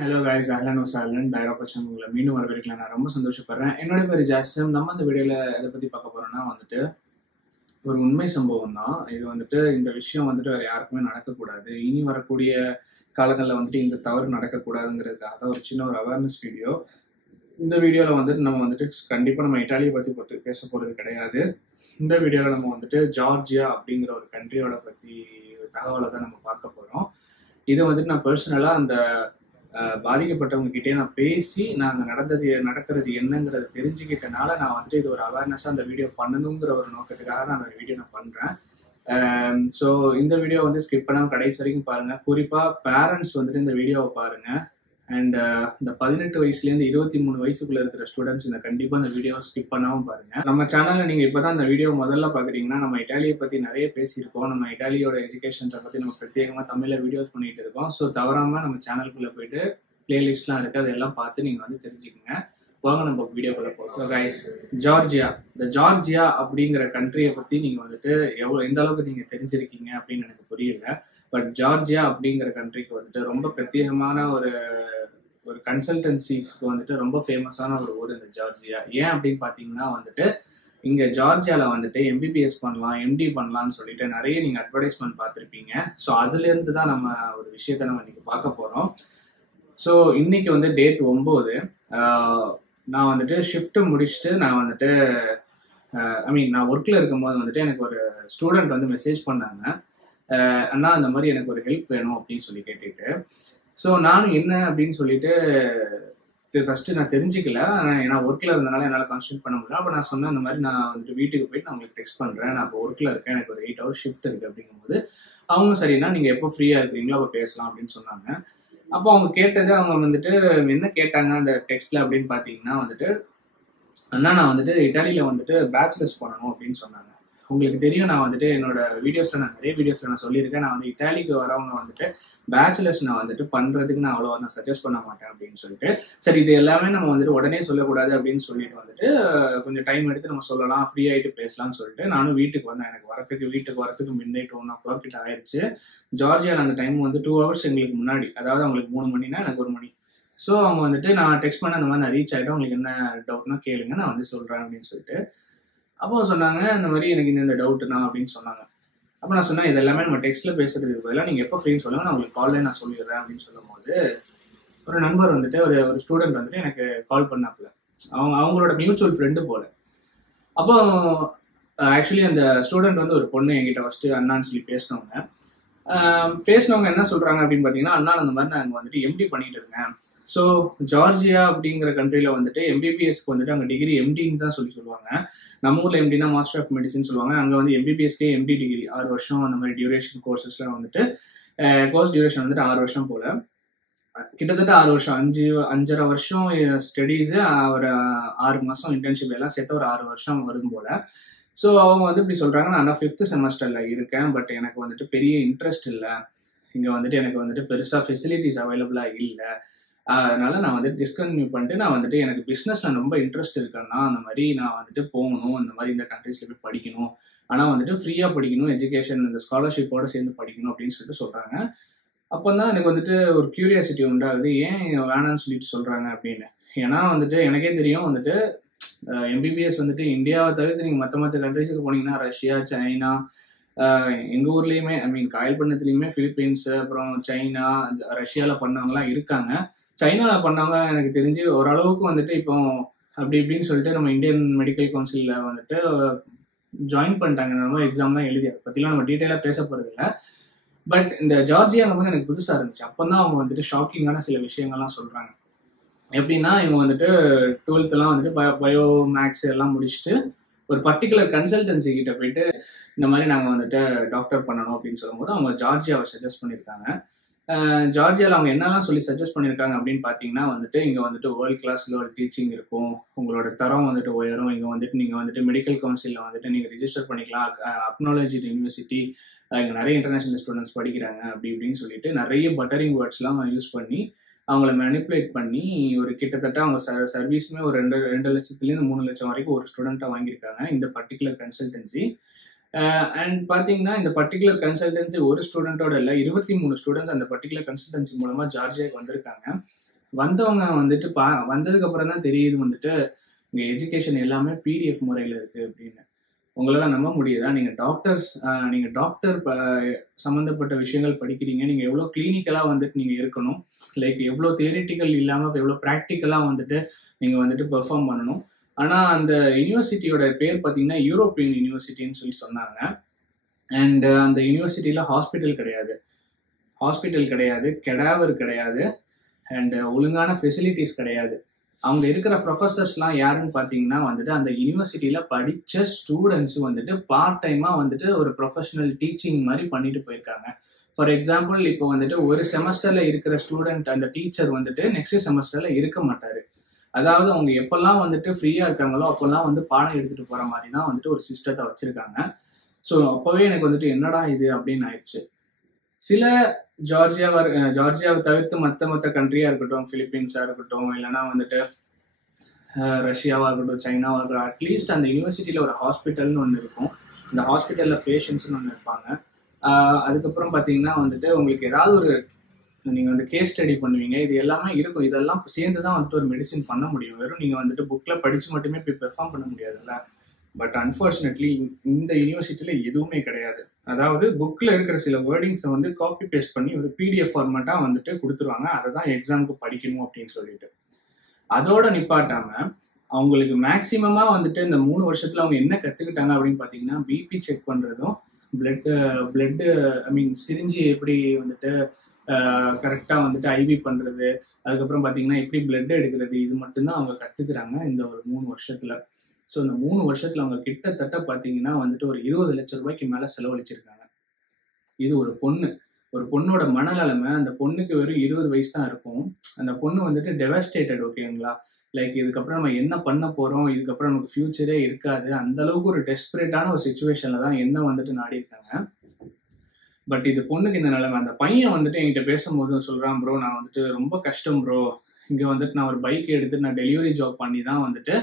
Hello guys, அஹ்லன் வஸஹ்லன். டைரா பச்சன் உங்களை மீண்டும் வரவேற்கல. நான் ரொம்ப சந்தோஷப்படுறேன். என்னோட பேர் ஜாசிம். நம்ம இந்த வீடியோல எதை பத்தி பார்க்க போறோம்னா ஒரு உண்மை சம்பவம் தான். இது இந்த விஷயம் வேற யாருக்குமே நடக்கக்கூடாது. இனி வரக்கூடிய காலங்களில் இந்த தவறு நடக்கக்கூடாதுங்கிறதுக்காக தான் ஒரு சின்ன ஒரு அவேர்னஸ் வீடியோ. இந்த வீடியோல நம்ம கண்டிப்பா நம்ம இட்டாலியை பத்தி பேச போறது கிடையாது. இந்த வீடியோல நம்ம ஜார்ஜியா அப்படிங்கிற ஒரு கண்ட்ரியோட பத்தி தகவலை தான் நம்ம பார்க்க போறோம். இது நான் பர்சனலா அந்த பாதிக்கப்பட்டவங்க கிட்டே நான் பேசி நாங்கள் நடக்கிறது என்னங்கிறத தெரிஞ்சுக்கிட்டனால நான் இது ஒரு அவேர்னஸாக அந்த வீடியோ பண்ணணுங்கிற ஒரு நோக்கத்துக்காக தான் அந்த வீடியோ நான் பண்ணுறேன். ஸோ இந்த வீடியோ ஸ்கிப் பண்ணாமல் கடைசி வரைக்கும் பாருங்கள். குறிப்பாக பேரண்ட்ஸ் இந்த வீடியோவை பாருங்கள். அண்ட் இந்த 18 வயசுலேருந்து 23 வயசுக்குள்ள இருக்கிற ஸ்டூடெண்ட்ஸ் கண்டிப்பாக இந்த வீடியோ ஸ்கிப் பண்ணாமல் பாருங்கள். நம்ம சேனலில் நீங்கள் இப்போ தான் இந்த வீடியோ முதல்ல பார்க்குறீங்கன்னா நம்ம இட்டாலியை பற்றி நிறைய பேசியிருக்கோம். நம்ம இட்டாலியோட எஜுகேஷன்ஸை பற்றி நம்ம பிரத்யேகமாக தமிழில் வீடியோஸ் பண்ணிகிட்டு இருக்கோம். ஸோ தவறாமல் நம்ம சேனலுக்குள்ளே போயிட்டு பிளேலிஸ்ட்லாம் இருக்குது, அதெல்லாம் பார்த்து நீங்கள் தெரிஞ்சுக்கங்க. வாங்க நம்ம வீடியோக்குள்ள போகிறோம். ஸோ கைஸ், ஜார்ஜியா, இந்த ஜார்ஜியா அப்படிங்கிற கண்ட்ரியை பற்றி நீங்கள் எந்த அளவுக்கு நீங்கள் தெரிஞ்சிருக்கீங்க அப்படின்னு எனக்கு புரியல. பட் ஜார்ஜியா அப்படிங்கிற கண்ட்ரிக்கு ரொம்ப பிரத்யேகமான ஒரு கன்சல்டன்சிஸ்க்கு ரொம்ப ஃபேமஸான ஒரு ஊர் இந்த ஜார்ஜியா. ஏன் அப்படின்னு பார்த்தீங்கன்னா இங்கே ஜார்ஜியாவில் எம்பிபிஎஸ் பண்ணலாம், எம்டி பண்ணலாம்னு சொல்லிட்டு நிறைய நீங்கள் அட்வர்டைஸ்மெண்ட் பார்த்துருப்பீங்க. ஸோ அதுலேருந்து தான் நம்ம ஒரு விஷயத்தை நம்ம இன்னைக்கு பார்க்க போகிறோம். ஸோ இன்னைக்கு டேட் 9. நான் ஷிஃப்ட்டு முடிச்சுட்டு நான் நான் ஒர்க்கில் இருக்கும்போது எனக்கு ஒரு ஸ்டூடெண்ட் மெசேஜ் பண்ணாங்க. அண்ணா இந்த மாதிரி எனக்கு ஒரு ஹெல்ப் வேணும் அப்படின்னு சொல்லி கேட்டுட்டு, ஸோ நானும் என்ன அப்படின்னு சொல்லிட்டு ஃபஸ்ட்டு நான் தெரிஞ்சுக்கல. ஏன்னா ஒர்க்கில் இருந்தனால என்னால் கான்சன்ட்ரேட் பண்ண முடியல. அப்போ நான் சொன்னேன், இந்த மாதிரி நான் வீட்டுக்கு போயிட்டு நான் உங்களுக்கு டெக்ஸ்ட் பண்ணுறேன், நான் இப்போ ஒர்க்கில் இருக்கேன், எனக்கு ஒரு 8 hours ஷிஃப்ட் இருக்குது அப்படிங்கும்போது அவங்க சரிண்ணா நீங்கள் எப்போ ஃப்ரீயாக இருக்கிறீங்களோ அப்போ பேசலாம் அப்படின்னு சொன்னாங்க. அப்போ அவங்க கேட்டது, அவங்க என்ன கேட்டாங்க அந்த டெக்ஸ்ட்ல அப்படின்னு பார்த்தீங்கன்னா அண்ணா நான் இட்டாலியில் பேச்சுலர்ஸ் பண்ணணும் அப்படின்னு சொன்னாங்க. உங்களுக்கு தெரியும், நான் என்னோட வீடியோஸ்ல நான் நிறைய வீடியோஸ்ல நான் சொல்லியிருக்கேன், நான் இட்டாலிக்கு வரவங்க பேச்சுலர்ஸ் நான் பண்றதுக்கு நான் அவ்வளோ நான் சஜஸ்ட் பண்ண மாட்டேன் அப்படின்னு சொல்லிட்டு, சரி இது எல்லாமே நம்ம உடனே சொல்லக்கூடாது அப்படின்னு சொல்லிட்டு கொஞ்சம் டைம் எடுத்து நம்ம சொல்லலாம், ஃப்ரீ ஆகிட்டு பேசலாம்னு சொல்லிட்டு நானும் வீட்டுக்கு வந்தேன். எனக்கு வீட்டுக்கு வரத்துக்கு மிட்நைட் 1 o'clock கிட்ட ஆயிடுச்சு. ஜார்ஜியாவில் அந்த டைம் 2 hours எங்களுக்கு முன்னாடி, அதாவது அவங்களுக்கு 3 மணினா எனக்கு 1 மணி. ஸோ அவங்க நான் டெக்ஸ்ட் பண்ண அந்த மாதிரி நான் ரீச் ஆகிட்டேன், உங்களுக்கு என்ன டவுட்னா கேளுங்க, நான் சொல்கிறேன் அப்படின்னு சொல்லிட்டு. அப்போ சொன்னாங்க, இந்த மாதிரி எனக்கு இந்த டவுட்டுனா அப்படின்னு சொன்னாங்க. அப்போ நான் சொன்னேன், இது எல்லாமே நம்ம டெக்ஸ்ட்டில் பேசுறதுக்கு பதிலாக நீங்கள் எப்போ ஃப்ரீன்னு சொல்லுங்கள், நான் உங்களுக்கு கால்ல நான் சொல்லிடுறேன் அப்படின்னு சொல்லும்போது ஒரு நண்பர் ஒரு ஸ்டூடெண்ட் எனக்கு கால் பண்ணாப்புல. அவங்களோட மியூச்சுவல் ஃப்ரெண்டு போல. அப்போ ஆக்சுவலி அந்த ஸ்டூடெண்ட் ஒரு பொண்ணு என்கிட்ட ஃபஸ்ட்டு அண்ணான்னு சொல்லி பேசினவங்க என்ன சொல்கிறாங்க அப்படின்னு பார்த்தீங்கன்னா, அண்ணா அந்த மாதிரி நான் எம்டி பண்ணிட்டு இருக்கேன். ஸோ ஜார்ஜியா அப்படிங்கிற கண்ட்ரியில் எம்பிபிஎஸ்க்கு அங்கே டிகிரி எம்டின்னு தான் சொல்லுவாங்க. நம்ம ஊரில் எம்டினா மாஸ்டர் ஆஃப் மெடிசின் சொல்லுவாங்க. அங்கே எம்பிபிஎஸ்கே எம்டி டிகிரி 6 வருஷம் அந்த மாதிரி டியூரேஷன் கோர்சஸ்லாம் கோர்ஸ் டியூரேஷன் 6 வருஷம் போல. கிட்டத்தட்ட 6 வருஷம், 5.5 வருஷம் ஸ்டடீஸு, ஒரு 6 மாதம் இன்டர்ன்ஷிப் எல்லாம் சேர்த்து ஒரு 6 வருஷம் வரும் போல. ஸோ அவங்க இப்படி சொல்கிறாங்க, நான் 5th செமஸ்டரில் இருக்கேன், பட் எனக்கு பெரிய இன்ட்ரெஸ்ட் இல்லை, இங்கே எனக்கு பெருசாக ஃபெசிலிட்டிஸ் அவைலபிளாக இல்லை, அதனால நான் டிஸ்கன்டினியூ பண்ணிட்டு நான் எனக்கு பிஸ்னஸில் ரொம்ப இன்ட்ரெஸ்ட் இருக்கேன்னா அந்த மாதிரி நான் போகணும், இந்த மாதிரி இந்த கண்ட்ரீஸில் போய் படிக்கணும், ஆனால் ஃப்ரீயாக படிக்கணும், எஜுகேஷன் இந்த ஸ்காலர்ஷிப்போடு சேர்ந்து படிக்கணும் அப்படின்னு சொல்லிட்டு சொல்கிறாங்க. அப்போ தான் எனக்கு ஒரு கியூரியாசிட்டி உண்டாகுது, ஏன் வேணான்னு சொல்லிட்டு சொல்கிறாங்க அப்படின்னு. ஏன்னா எனக்கே தெரியும் எம்பிபிஎஸ் இந்தியாவை தவிர்த்து நீங்கள் மற்ற கண்ட்ரீஸுக்கு போனீங்கன்னா ரஷ்யா, சைனா, எங்கள் ஊர்லேயுமே காயல்பட்டினத்துலேயுமே பிலிப்பீன்ஸு, அப்புறம் சைனா, ரஷ்யாவில் பண்ணவங்களாம் இருக்காங்க. சைனாவில் பண்ணவங்க எனக்கு தெரிஞ்சு ஓரளவுக்கு இப்போ அப்படி இப்படின்னு சொல்லிட்டு நம்ம இந்தியன் மெடிக்கல் கவுன்சிலில் ஜாயின் பண்ணிட்டாங்க. நம்ம எக்ஸாம்லாம் எழுதி அதை பற்றிலாம் நம்ம டீட்டெயிலாக பேச போகிறதில்ல. பட் இந்த ஜார்ஜியாங்கும் எனக்கு புதுசாக இருந்துச்சு. அப்போ தான் அவங்க ஷாக்கிங்கான சில விஷயங்கள்லாம் சொல்கிறாங்க. எப்படின்னா இவங்க 12th பயோ மேக்ஸ் எல்லாம் முடிச்சுட்டு ஒரு பர்டிகுலர் கன்சல்டன்சி கிட்ட போயிட்டு இந்த மாதிரி நாங்கள் டாக்டர் பண்ணணும் அப்படின்னு சொல்லும்போது அவங்க ஜார்ஜியாவை சஜஸ்ட் பண்ணியிருக்காங்க. ஜார்ஜியாவில் அவங்க என்னெல்லாம் சொல்லி சஜஸ்ட் பண்ணியிருக்காங்க அப்படின்னு பார்த்தீங்கன்னா இங்கே வேர்ல்ட் கிளாஸில் ஒரு டீச்சிங் இருக்கும், உங்களோட தரம் உயரும், இங்கே நீங்கள் மெடிக்கல் கவுன்சிலில் நீங்கள் ரிஜிஸ்டர் பண்ணிக்கலாம், அக்னாலஜிட் யூனிவர்சிட்டி, இங்கே நிறைய இன்டர்நேஷனல் ஸ்டூடெண்ட்ஸ் படிக்கிறாங்க அப்படி இப்படின்னு சொல்லிட்டு நிறைய பட்டரிங் வேர்ட்ஸ்லாம் யூஸ் பண்ணி அவங்கள மேனிப்புலேட் பண்ணி ஒரு கிட்டத்தட்ட அவங்க சர்வீஸுமே ஒரு 2 லட்சத்துலேருந்து 3 லட்சம் வரைக்கும் ஒரு ஸ்டூடெண்ட்டாக வாங்கியிருக்காங்க இந்த பர்டிகுலர் கன்சல்டன்சி. அண்ட் பார்த்தீங்கன்னா இந்த பர்டிகுலர் கன்சல்டன்சி ஒரு ஸ்டூடெண்ட்டோட இல்லை, 23 ஸ்டூடெண்ட்ஸ் அந்த பர்டிகுலர் கன்சல்டன்சி மூலமாக ஜார்ஜியாவுக்கு வந்திருக்காங்க. வந்தவங்க வந்துட்டு வந்ததுக்கு அப்புறம் தான் தெரியுது வந்துட்டு இங்க எஜுகேஷன் எல்லாமே பிடிஎஃப் முறையில இருக்கு அப்படின்னு. உங்களால நம்ப முடியுதா? நீங்க டாக்டர் சம்பந்தப்பட்ட விஷயங்கள் படிக்கிறீங்க. நீங்க எவ்வளவு கிளினிக்கலா வந்துட்டு நீங்க இருக்கணும், லைக் எவ்வளவு தியரிட்டிக்கல் இல்லாம எவ்வளவு ப்ராக்டிக்கலா வந்துட்டு நீங்க வந்துட்டு பெர்ஃபார்ம் பண்ணணும். ஆனா அந்த யூனிவர்சிட்டியோட பேர் பாத்தீங்கன்னா யூரோப்பியன் யூனிவர்சிட்டின்னு சொல்லி சொன்னாங்க. அண்ட் அந்த யூனிவர்சிட்டியில ஹாஸ்பிட்டல் கிடையாது, கெடாவர் கிடையாது, அண்ட் ஒழுங்கான ஃபெசிலிட்டிஸ் கிடையாது. அவங்க இருக்கிற ப்ரொஃபஸர்ஸ்லாம் யாருன்னு பார்த்தீங்கன்னா வந்துட்டு அந்த யூனிவர்சிட்டியில படித்த ஸ்டூடெண்ட்ஸ் வந்துட்டு பார்ட் டைமாக வந்துட்டு ஒரு ப்ரொஃபஷனல் டீச்சிங் மாதிரி பண்ணிட்டு போயிருக்காங்க. ஃபார் எக்ஸாம்பிள், இப்போ வந்துட்டு ஒரு செமஸ்டர்ல இருக்கிற ஸ்டூடெண்ட் அந்த டீச்சர் வந்துட்டு நெக்ஸ்ட் செமஸ்டர்ல இருக்க மாட்டாரு. அதாவது அவங்க எப்பெல்லாம் வந்துட்டு ஃப்ரீயா இருக்காங்களோ அப்பெல்லாம் வந்து பாடம் எடுத்துட்டு போற மாதிரி தான் வந்துட்டு ஒரு சிஸ்டத்தை வச்சிருக்காங்க. ஸோ அப்பவே எனக்கு வந்துட்டு என்னடா இது அப்படின்னு ஆயிடுச்சு. சில ஜார்ஜியாவை தவிர்த்து மற்ற கண்ட்ரியா இருக்கட்டும், பிலிப்பீன்ஸா இருக்கட்டும், இல்லைன்னா வந்துட்டு ரஷ்யாவா இருக்கட்டும், சைனாவா இருக்கட்டும், அட்லீஸ்ட் அந்த யூனிவர்சிட்டியில ஒரு ஹாஸ்பிட்டல்னு ஒன்று இருக்கும். இந்த ஹாஸ்பிட்டல்ல பேஷண்ட்ஸ்னு ஒன்று இருப்பாங்க. அதுக்கப்புறம் பார்த்தீங்கன்னா வந்துட்டு உங்களுக்கு ஏதாவது ஒரு நீங்க வந்து கேஸ் ஸ்டடி பண்ணுவீங்க, இது எல்லாமே இருக்கும். இதெல்லாம் சேர்ந்து தான் வந்துட்டு ஒரு மெடிசின் பண்ண முடியும். வெறும் நீங்க வந்துட்டு புக்ல படிச்சு மட்டுமே போய் பெர்ஃபார்ம் பண்ண முடியாதுல்ல. பட் அன்ஃபார்ச்சுனேட்லி இந்த யூனிவர்சிட்டியில எதுவுமே கிடையாது. அதாவது புக்ல இருக்கிற சில வேர்டிங்ஸை வந்து காப்பி பேஸ்ட் பண்ணி ஒரு பிடிஎஃப் ஃபார்மேட்டா வந்துட்டு கொடுத்துருவாங்க. அதை தான் எக்ஸாமுக்கு படிக்கணும் அப்படின்னு சொல்லிட்டு. அதோட நிப்பாட்டாம அவங்களுக்கு மேக்சிமமா வந்துட்டு இந்த 3 வருஷத்துல அவங்க என்ன கத்துக்கிட்டாங்க அப்படின்னு பாத்தீங்கன்னா, பிபி செக் பண்றதும், பிளட் சிரிஞ்சி எப்படி வந்துட்டு கரெக்டா வந்துட்டு ஐவி பண்றது, அதுக்கப்புறம் பாத்தீங்கன்னா எப்படி பிளட் எடுக்கிறது, இது மட்டும்தான் அவங்க கத்துக்கிறாங்க இந்த ஒரு 3 வருஷத்துல. ஸோ இந்த 3 வருஷத்துல அவங்க கிட்டத்தட்ட பாத்தீங்கன்னா வந்துட்டு ஒரு 20 லட்சம் ரூபாய்க்கு மேல செலவழிச்சிருக்காங்க. இது ஒரு பொண்ணோட மனநிலைமை. அந்த பொண்ணுக்கு வெறும் 20 வயசு தான் இருக்கும். அந்த பொண்ணு வந்துட்டு டெவாஸ்டேட்டட், ஓகேங்களா. லைக் இதுக்கப்புறம் நம்ம என்ன பண்ண போறோம், இதுக்கப்புறம் நமக்கு ஃபியூச்சரே இருக்காது, அந்த அளவுக்கு ஒரு டெஸ்பரேட்டான ஒரு சுச்சுவேஷன்ல தான் என்ன வந்துட்டு நாடி இருக்காங்க. பட் இது பொண்ணுக்கு இந்த நிலைமை. அந்த பையன் வந்துட்டு என்கிட்ட பேசும்போது சொல்றான், ப்ரோ நான் வந்துட்டு ரொம்ப கஷ்டம் ப்ரோ, இங்க வந்துட்டு நான் ஒரு பைக் எடுத்து நான் டெலிவரி ஜாப் பண்ணி தான் வந்துட்டு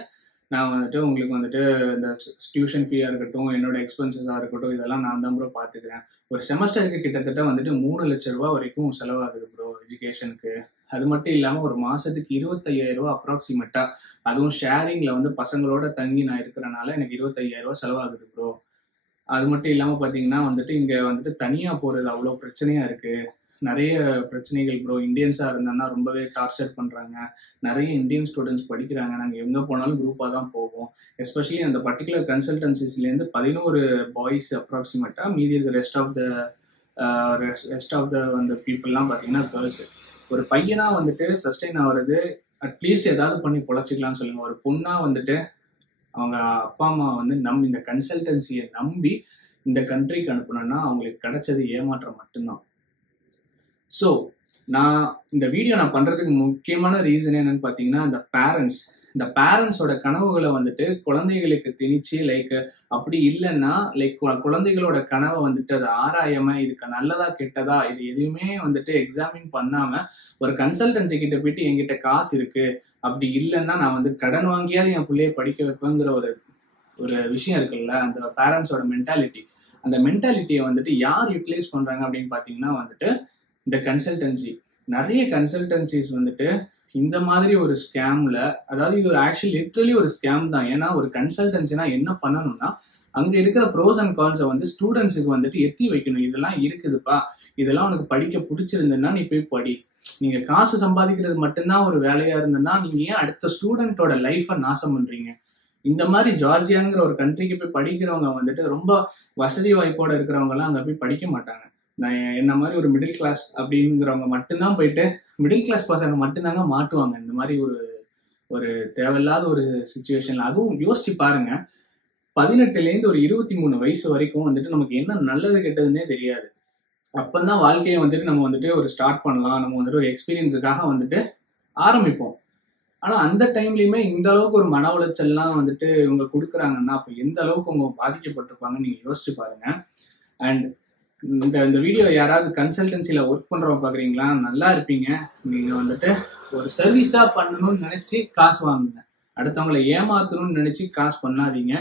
நான் வந்துட்டு உங்களுக்கு வந்துட்டு இந்த டியூஷன் ஃபீயா இருக்கட்டும், என்னோட எக்ஸ்பென்சஸா இருக்கட்டும், இதெல்லாம் நான் தான் ப்ரோ பாத்துக்கிறேன். ஒரு செமஸ்டருக்கு கிட்டத்தட்ட வந்துட்டு 3 லட்சம் ரூபாய் வரைக்கும் செலவாகுது ப்ரோ எஜுகேஷனுக்கு. அது மட்டும் இல்லாம ஒரு மாசத்துக்கு 25,000 ரூபாய் அப்ராக்சிமேட்டா, அதுவும் ஷேரிங்ல வந்து பசங்களோட தங்கி நான் இருக்கிறனால எனக்கு 25,000 ரூபாய் செலவாகுது ப்ரோ. அது மட்டும் இல்லாம பாத்தீங்கன்னா வந்துட்டு இங்க வந்துட்டு தனியா போறது அவ்வளவு பிரச்சனையா இருக்கு. நிறைய பிரச்சனைகள் ப்ரோ. இந்தியன்ஸா இருந்தோம்னா ரொம்பவே டார்ச்சர் பண்றாங்க. நிறைய இந்தியன் ஸ்டூடெண்ட்ஸ் படிக்கிறாங்க. நாங்க எங்க போனாலும் குரூப்பா தான் போவோம். எஸ்பெஷலி அந்த பர்டிகுலர் கன்சல்டன்சிஸ்ல இருந்து 11 பாய்ஸ் அப்ராக்சிமேட்டா, மீதி இருக்க ரெஸ்ட் ஆஃப் த அந்த பீப்புள்லாம் பாத்தீங்கன்னா கேர்ள்ஸ். ஒரு பையனா வந்துட்டு சஸ்டெயின் ஆகுறது அட்லீஸ்ட் ஏதாவது பண்ணி பொழைச்சிக்கலாம்னு சொல்லுங்க. ஒரு பொண்ணா வந்துட்டு அவங்க அப்பா அம்மா வந்து இந்த கன்சல்டன்சியை நம்பி இந்த கண்ட்ரிக்கு அனுப்பணும்னா அவங்களுக்கு கிடைச்சது ஏமாற்றம் மட்டும்தான். ஸோ நான் இந்த வீடியோ பண்றதுக்கு முக்கியமான ரீசன் என்னன்னு பார்த்தீங்கன்னா, இந்த பேரண்ட்ஸோட கனவுகளை வந்துட்டு குழந்தைகளுக்கு திணிச்சு, லைக் அப்படி இல்லைன்னா லைக் குழந்தைகளோட கனவை வந்துட்டு அதை ஆராயாம இதுக்கு நல்லதா கெட்டதா இது எதுவுமே வந்துட்டு எக்ஸாமின் பண்ணாம ஒரு கன்சல்டன்சி கிட்ட போயிட்டு என்கிட்ட காசு இருக்கு, அப்படி இல்லைன்னா நான் வந்து கடன் வாங்கியாவது என் பிள்ளைய படிக்க வைப்பேங்கிற ஒரு விஷயம் இருக்குல்ல, அந்த பேரண்ட்ஸோட மென்டாலிட்டி. அந்த மென்டாலிட்டியை வந்துட்டு யார் யூட்டிலைஸ் பண்றாங்க அப்படின்னு பார்த்தீங்கன்னா வந்துட்டு இந்த கன்சல்டன்சி. நிறைய கன்சல்டன்சிஸ் வந்துட்டு இந்த மாதிரி ஒரு ஸ்கேம்ல, அதாவது இது ஆக்சுவலி லிட்டரலி ஒரு ஸ்கேம் தான். ஏன்னா ஒரு கன்சல்டன்சினா என்ன பண்ணணும்னா அங்க இருக்கிற ப்ரோஸ் அண்ட் கான்ஸை வந்து ஸ்டூடெண்ட்ஸுக்கு வந்துட்டு எத்தி வைக்கணும். இதெல்லாம் இருக்குதுப்பா, இதெல்லாம் உனக்கு படிக்க பிடிச்சிருந்ததுன்னா நீ போய் படி. நீங்க காசு சம்பாதிக்கிறது மட்டும்தான் ஒரு வேலையா இருந்ததுன்னா நீங்க ஏன் அடுத்த ஸ்டூடெண்டோட லைஃபை நாசம் பண்றீங்க? இந்த மாதிரி ஜார்ஜியாங்கிற ஒரு கண்ட்ரிக்கு போய் படிக்கிறவங்க வந்துட்டு ரொம்ப வசதி வாய்ப்போட இருக்கிறவங்க எல்லாம் அங்க போய் படிக்க மாட்டாங்க. நான் என்ன மாதிரி ஒரு மிடில் கிளாஸ் அப்படிங்கிறவங்க மட்டும்தான் போயிட்டு, மிடில் கிளாஸ் பசங்க மட்டும்தாங்க மாட்டுவாங்க இந்த மாதிரி ஒரு தேவையில்லாத ஒரு சுச்சுவேஷன்ல. அதுவும் யோசிச்சு பாருங்க, 18லேருந்து ஒரு 23 வயசு வரைக்கும் வந்துட்டு நமக்கு என்ன நல்லது கெட்டதுன்னே தெரியாது. அப்பந்தான் வாழ்க்கையை வந்துட்டு நம்ம வந்துட்டு ஒரு ஸ்டார்ட் பண்ணலாம், நம்ம வந்துட்டு ஒரு எக்ஸ்பீரியன்ஸுக்காக வந்துட்டு ஆரம்பிப்போம். ஆனா அந்த டைம்லயுமே இந்த அளவுக்கு ஒரு மன உளைச்சல்லாம் வந்துட்டு இவங்க கொடுக்குறாங்கன்னா அப்ப எந்த அளவுக்கு அவங்க பாதிக்கப்பட்டிருப்பாங்கன்னு நீங்க யோசிச்சு பாருங்க. அண்ட் இந்த வீடியோ யாராவது கன்சல்டன்சில ஒர்க் பண்றவங்க பாக்குறீங்களா, நல்லா இருப்பீங்க. நீங்க வந்துட்டு ஒரு சர்வீஸா பண்ணணும்னு நினைச்சு காசு வாங்குங்க, அடுத்தவங்களை ஏமாத்தணும்னு நினைச்சு காசு பண்ணாதீங்க.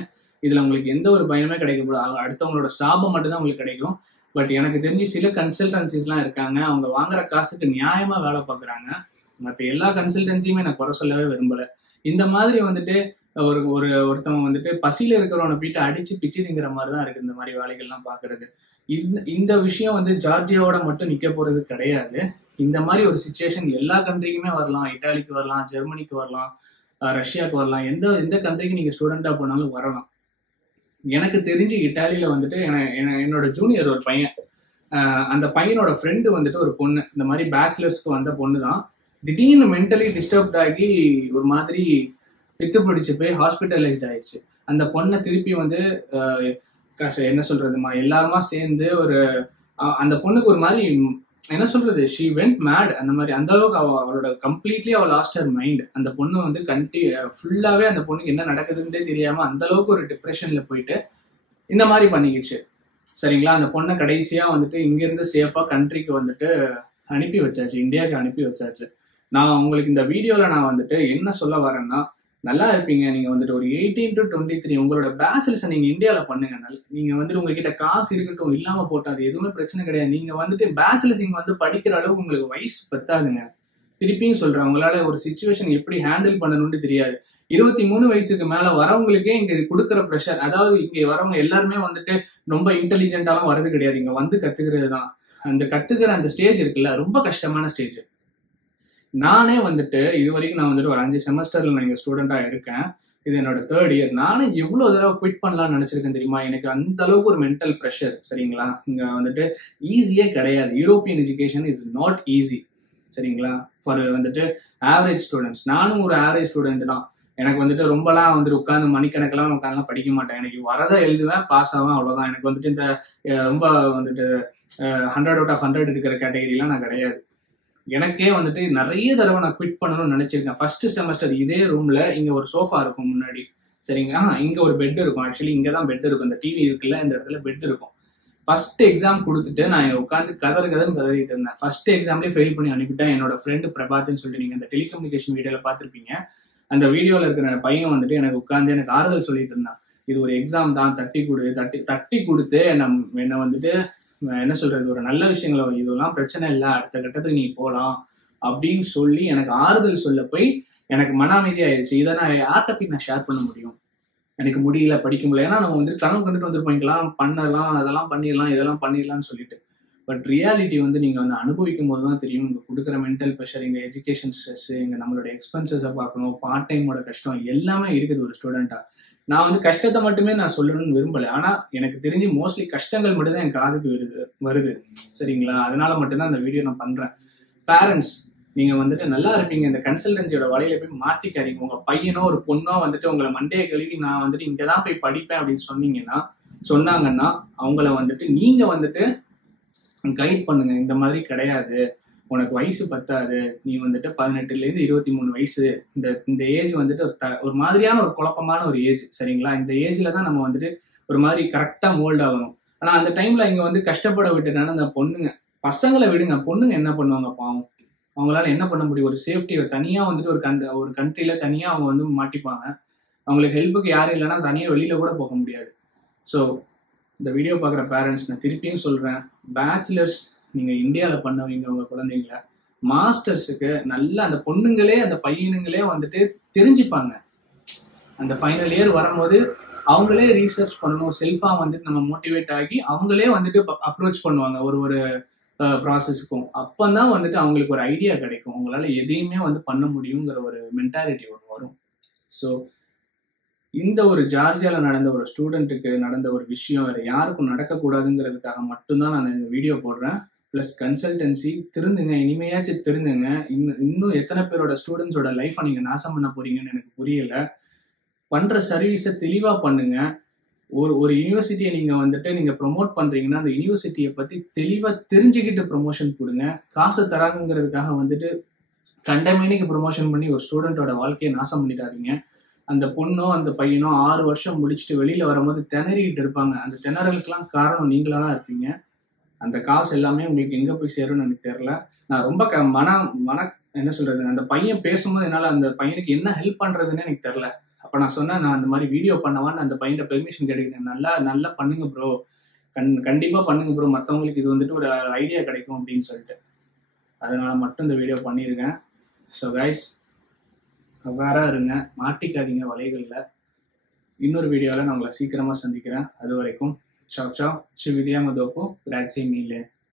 இதுல உங்களுக்கு எந்த ஒரு பயனுமே கிடைக்கப்படாது. அடுத்தவங்களோட சாபம் மட்டும்தான் உங்களுக்கு கிடைக்கும். பட் எனக்கு தெரிஞ்சு சில கன்சல்டன்சிஸ் எல்லாம் இருக்காங்க, அவங்க வாங்குற காசுக்கு நியாயமா வேலை பார்க்குறாங்க. மற்ற எல்லா கன்சல்டன்சியுமே நான் குறை சொல்லவே விரும்பல. இந்த மாதிரி வந்துட்டு ஒருத்தவங்க வந்துட்டு பசியில இருக்கிறவனை போயிட்டு அடிச்சு பிச்சு திங்கிற மாதிரிதான் இருக்கு இந்த மாதிரி வேலைகள்லாம் பாக்குறது. இந்த விஷயம் வந்து ஜார்ஜியாவோட மட்டும் நிக்க போறது கிடையாது. இந்த மாதிரி ஒரு சுச்சுவேஷன் எல்லா கண்ட்ரிக்குமே வரலாம். இட்டாலிக்கு வரலாம், ஜெர்மனிக்கு வரலாம், ரஷ்யாவுக்கு வரலாம். எந்த கண்ட்ரிக்கு நீங்க ஸ்டூடெண்டா போனாலும் வரலாம். எனக்கு தெரிஞ்சு இட்டாலியில வந்துட்டு என்னோட ஜூனியர் ஒரு பையன், அந்த பையனோட ஃப்ரெண்டு வந்துட்டு ஒரு பொண்ணு, இந்த மாதிரி பேச்சுலர்ஸ்க்கு வந்த பொண்ணு தான். திடீர்னு மென்டலி டிஸ்டர்ப்ட் ஆகி ஒரு மாதிரி பித்து பிடிச்சு போய் ஹாஸ்பிட்டலைஸ்ட் ஆயிடுச்சு. அந்த பொண்ணை திருப்பி வந்து என்ன சொல்றதுமா எல்லாருமா சேர்ந்து அந்த பொண்ணுக்கு ஒரு மாதிரி என்ன சொல்றது, ஷீ வெண்ட் மேட். அந்த மாதிரி அந்த அளவுக்கு அவளோட கம்ப்ளீட்லி அவள் லாஸ்ட் ஹர் மைண்ட். அந்த பொண்ணு வந்து ஃபுல்லாவே அந்த பொண்ணுக்கு என்ன நடக்குதுன்னே தெரியாம அந்த அளவுக்கு ஒரு டிப்ரெஷன்ல போயிட்டு இந்த மாதிரி பண்ணிக்கிச்சு. சரிங்களா? அந்த பொண்ணை கடைசியா வந்துட்டு இங்கிருந்து சேஃபா கண்ட்ரிக்கு வந்துட்டு அனுப்பி வச்சாச்சு, இந்தியாவுக்கு அனுப்பி வச்சாச்சு. நான் உங்களுக்கு இந்த வீடியோல நான் வந்துட்டு என்ன சொல்ல வரேன்னா, நல்லா இருப்பீங்க நீங்க வந்துட்டு ஒரு 18 to 23 உங்களோட பேச்சுலர்ஸ் நீங்க இந்தியாவில பண்ணுங்க. நீங்க வந்துட்டு உங்ககிட்ட காசு இருக்கட்டும் இல்லாம போட்டாது எதுவுமே பிரச்சனை கிடையாது. நீங்க வந்துட்டு பேச்சுலர்ஸ் இங்க வந்து படிக்கிற அளவுக்கு உங்களுக்கு வயசு பத்தாதுங்க. திருப்பியும் சொல்றேன், உங்களால ஒரு சிச்சுவேஷன் எப்படி ஹேண்டில் பண்ணணும்னு தெரியாது. 23 வயசுக்கு மேல வரவங்களுக்கே இங்க கொடுக்குற ப்ரெஷர், அதாவது இங்க வரவங்க எல்லாருமே வந்துட்டு ரொம்ப இன்டெலிஜென்டாலாம் வரது கிடையாது. இங்க வந்து கத்துக்கிறது தான். அந்த கத்துக்கிற அந்த ஸ்டேஜ் இருக்குல்ல, ரொம்ப கஷ்டமான ஸ்டேஜ். நானே வந்துட்டு இது வரைக்கும் நான் வந்துட்டு ஒரு 5 செமஸ்டர்ல நான் இங்க ஸ்டூடெண்டா இருக்கேன். இது என்னோட 3rd இயர். நானும் எவ்வளவு தடவை குவிட் பண்ணலாம்னு நினைச்சிருக்கேன் தெரியுமா? எனக்கு அந்த அளவுக்கு ஒரு மென்டல் ப்ரெஷர். சரிங்களா? இங்க வந்துட்டு ஈஸியே கிடையாது. European education is not easy. சரிங்களா? ஃபார் வந்துட்டு ஆவரேஜ் ஸ்டூடெண்ட்ஸ். நானும் ஒரு ஆவரேஜ் ஸ்டூடெண்ட் தான். எனக்கு வந்துட்டு ரொம்பலாம் வந்துட்டு உட்காந்து மணிக்கணக்கெல்லாம் உட்காந்துலாம் படிக்க மாட்டேன். எனக்கு வரதை எழுதுவேன், பாஸ் ஆவேன், அவ்வளவுதான். எனக்கு வந்துட்டு இந்த ரொம்ப வந்துட்டு 100 out of 100 இருக்கிற கேட்டகரிலாம் நான் கிடையாது. எனக்கே வந்துட்டு நிறைய தடவை நான் குவிட் பண்ணணும்னு நினைச்சிருக்கேன். ஃபர்ஸ்ட் செமஸ்டர் இதே ரூம்ல இங்க ஒரு சோஃபா இருக்கும் முன்னாடி. சரிங்களா? இங்க ஒரு பெட் இருக்கும். ஆக்சுவலி இங்கதான் பெட் இருக்கும். இந்த டிவி இருக்குல்ல, இந்த இடத்துல பெட் இருக்கும். ஃபர்ஸ்ட் எக்ஸாம் கொடுத்துட்டு நான் உட்காந்து கதறிட்டு இருந்தேன். ஃபர்ஸ்ட் எக்ஸாம்லேயே ஃபெயில் பண்ணி அனுப்பிட்டேன். என்னோட ஃப்ரெண்டு பிரபாத்னு சொல்லிட்டு நீங்க இந்த டெலிகம்யூனிகேஷன் வீடியோல பார்த்துருப்பீங்க. அந்த வீடியோல இருக்கிற பையன் வந்துட்டு எனக்கு உட்காந்து எனக்கு ஆறுதல் சொல்லிட்டு இருந்தான். இது ஒரு எக்ஸாம் தான், தட்டி கொடுத்து என்ன வந்துட்டு என்ன சொல்றது, ஒரு நல்ல விஷயங்கள இதெல்லாம் பிரச்சனை இல்லை, அடுத்த கட்டத்துக்கு நீ போலாம் அப்படின்னு சொல்லி எனக்கு ஆறுதல் சொல்ல போய் எனக்கு மன அமைதி ஆயிடுச்சு. இதை நான் யார்கிட்ட போய் நான் ஷேர் பண்ண முடியும்? எனக்கு முடியல, படிக்க முடியல. ஏன்னா நம்ம வந்துட்டு கனவு கண்டுட்டு வந்துருப்போம், பண்ணலாம், அதெல்லாம் பண்ணிடலாம், இதெல்லாம் பண்ணிடலாம்னு சொல்லிட்டு. பட் ரியாலிட்டி வந்து நீங்க வந்து அனுபவிக்கும் போது தான் தெரியும். இங்க கொடுக்குற மென்டல் ப்ரெஷர், இங்க எஜுகேஷன் ஸ்ட்ரெஸ், இங்க நம்மளோட எக்ஸ்பென்சஸை பார்க்கணும், பார்ட் டைமோட கஷ்டம் எல்லாமே இருக்குது ஒரு ஸ்டூடெண்டா. நான் வந்து கஷ்டத்தை மட்டுமே நான் சொல்லணும்னு விரும்பல. ஆனா எனக்கு தெரிஞ்சு மோஸ்ட்லி கஷ்டங்கள் மட்டும் தான் என் காதுக்கு வருது. சரிங்களா? அதனால மட்டும்தான் இந்த வீடியோ நான் பண்றேன். பேரண்ட்ஸ், நீங்க வந்துட்டு நல்லா இருப்பீங்க. இந்த கன்சல்டன்சியோட வலையில போய் மாட்டிக்காதீங்க. உங்க பையனோ ஒரு பொண்ணோ வந்துட்டு உங்களை மண்டையை கழுவி நான் வந்துட்டு இங்கதான் போய் படிப்பேன் அப்படின்னு சொன்னாங்கன்னா அவங்கள வந்துட்டு நீங்க வந்துட்டு கைட் பண்ணுங்க. இந்த மாதிரி கிடையாது, உனக்கு வயசு பத்தாது, நீ வந்துட்டு 18ல இருந்து 23 வயசு, இந்த ஏஜ் வந்துட்டு ஒரு மாதிரியான ஒரு குழப்பமான ஒரு ஏஜ். சரிங்களா? இந்த ஏஜ்ல தான் நம்ம வந்துட்டு ஒரு மாதிரி கரெக்டா மோல்ட் ஆகணும். ஆனா அந்த டைம்ல இங்க வந்து கஷ்டப்பட விட்டுட்டான அந்த பொண்ணுங்க, பசங்களை விடுங்க, பொண்ணுங்க என்ன பண்ணுவாங்க பாவம்? அவங்களால என்ன பண்ண முடியும்? ஒரு சேஃப்டி தனியா வந்துட்டு ஒரு கண்ட்ரில தனியா அவங்க வந்து மாட்டிப்பாங்க. அவங்களுக்கு ஹெல்ப்புக்கு யாரும் இல்லைன்னா தனியா வெளியில கூட போக முடியாது. ஸோ இந்த வீடியோ பார்க்குற பேரண்ட்ஸ், நான் திருப்பியும் சொல்றேன், பேச்சுலர்ஸ் நீங்க இந்தியாவில் பண்ணுவீங்க உங்க குழந்தைங்கள. மாஸ்டர்ஸுக்கு நல்லா அந்த பொண்ணுங்களே அந்த பையனுங்களே வந்துட்டு தெரிஞ்சுப்பாங்க. அந்த ஃபைனல் இயர் வரும்போது அவங்களே ரீசர்ச் பண்ணணும், செல்ஃபா வந்துட்டு நம்ம மோட்டிவேட் ஆகி அவங்களே வந்துட்டு அப்ரோச் பண்ணுவாங்க ஒரு ப்ராசஸ்க்கும். அப்பதான் வந்துட்டு அவங்களுக்கு ஒரு ஐடியா கிடைக்கும், உங்களால எதையுமே வந்து பண்ண முடியுங்கிற ஒரு மென்டாலிட்டி வரும். ஸோ இந்த ஒரு ஜார்ஜியால நடந்த ஒரு ஸ்டூடெண்ட்டுக்கு நடந்த ஒரு விஷயம் வேற யாருக்கும் நடக்கக்கூடாதுங்கிறதுக்காக மட்டும்தான் நான் இந்த வீடியோ போடுறேன். பிளஸ் கன்சல்டன்சி, திருந்துங்க, இனிமையாச்சும் திருந்துங்க. இன்னும் எத்தனை பேரோட ஸ்டூடெண்ட்ஸோட லைஃபை நீங்க நாசம் பண்ண போறீங்கன்னு எனக்கு புரியல. பண்ற சர்வீஸை தெளிவா பண்ணுங்க. ஒரு யூனிவர்சிட்டியை நீங்க ப்ரொமோட் பண்றீங்கன்னா அந்த யூனிவர்சிட்டியை பத்தி தெளிவா தெரிஞ்சுக்கிட்டு ப்ரொமோஷன் கொடுங்க. காசு தராங்கிறதுக்காக வந்துட்டு கண்டமேனிக்கு ப்ரொமோஷன் பண்ணி ஒரு ஸ்டூடெண்டோட வாழ்க்கையை நாசம் பண்ணிடாதீங்க. அந்த பொண்ணோ அந்த பையனோ 6 வருஷம் முடிச்சுட்டு வெளியில வரும்போது திணறிட்டு இருப்பாங்க. அந்த திணறலுக்கெல்லாம் காரணம் நீங்களா தான் இருப்பீங்க. அந்த காசு எல்லாமே உங்களுக்கு எங்க போய் சேரும்னு எனக்கு தெரியல. நான் ரொம்ப என்ன சொல்றது, அந்த பையன் பேசும்போது என்னால அந்த பையனுக்கு என்ன ஹெல்ப் பண்றதுன்னு எனக்கு தெரியல. அப்ப நான் சொன்னேன், நான் அந்த மாதிரி வீடியோ பண்ணவான்னு அந்த பையன் பெர்மிஷன் கிடைக்கிறேன். நல்லா பண்ணுங்க ப்ரோ, கண்டிப்பா பண்ணுங்க ப்ரோ, மற்றவங்களுக்கு இது வந்துட்டு ஒரு ஐடியா கிடைக்கும் அப்படின்னு சொல்லிட்டு. அதனால மட்டும் இந்த வீடியோ பண்ணியிருக்கேன். ஸோ கைஸ், அவேராக இருங்க, மாட்டிக்காதீங்க வலைகளில். இன்னொரு வீடியோவில் நான் உங்களை சீக்கிரமாக சந்திக்கிறேன். அது வரைக்கும் சாவ் சாவ், ci vediamo dopo, grazie mille.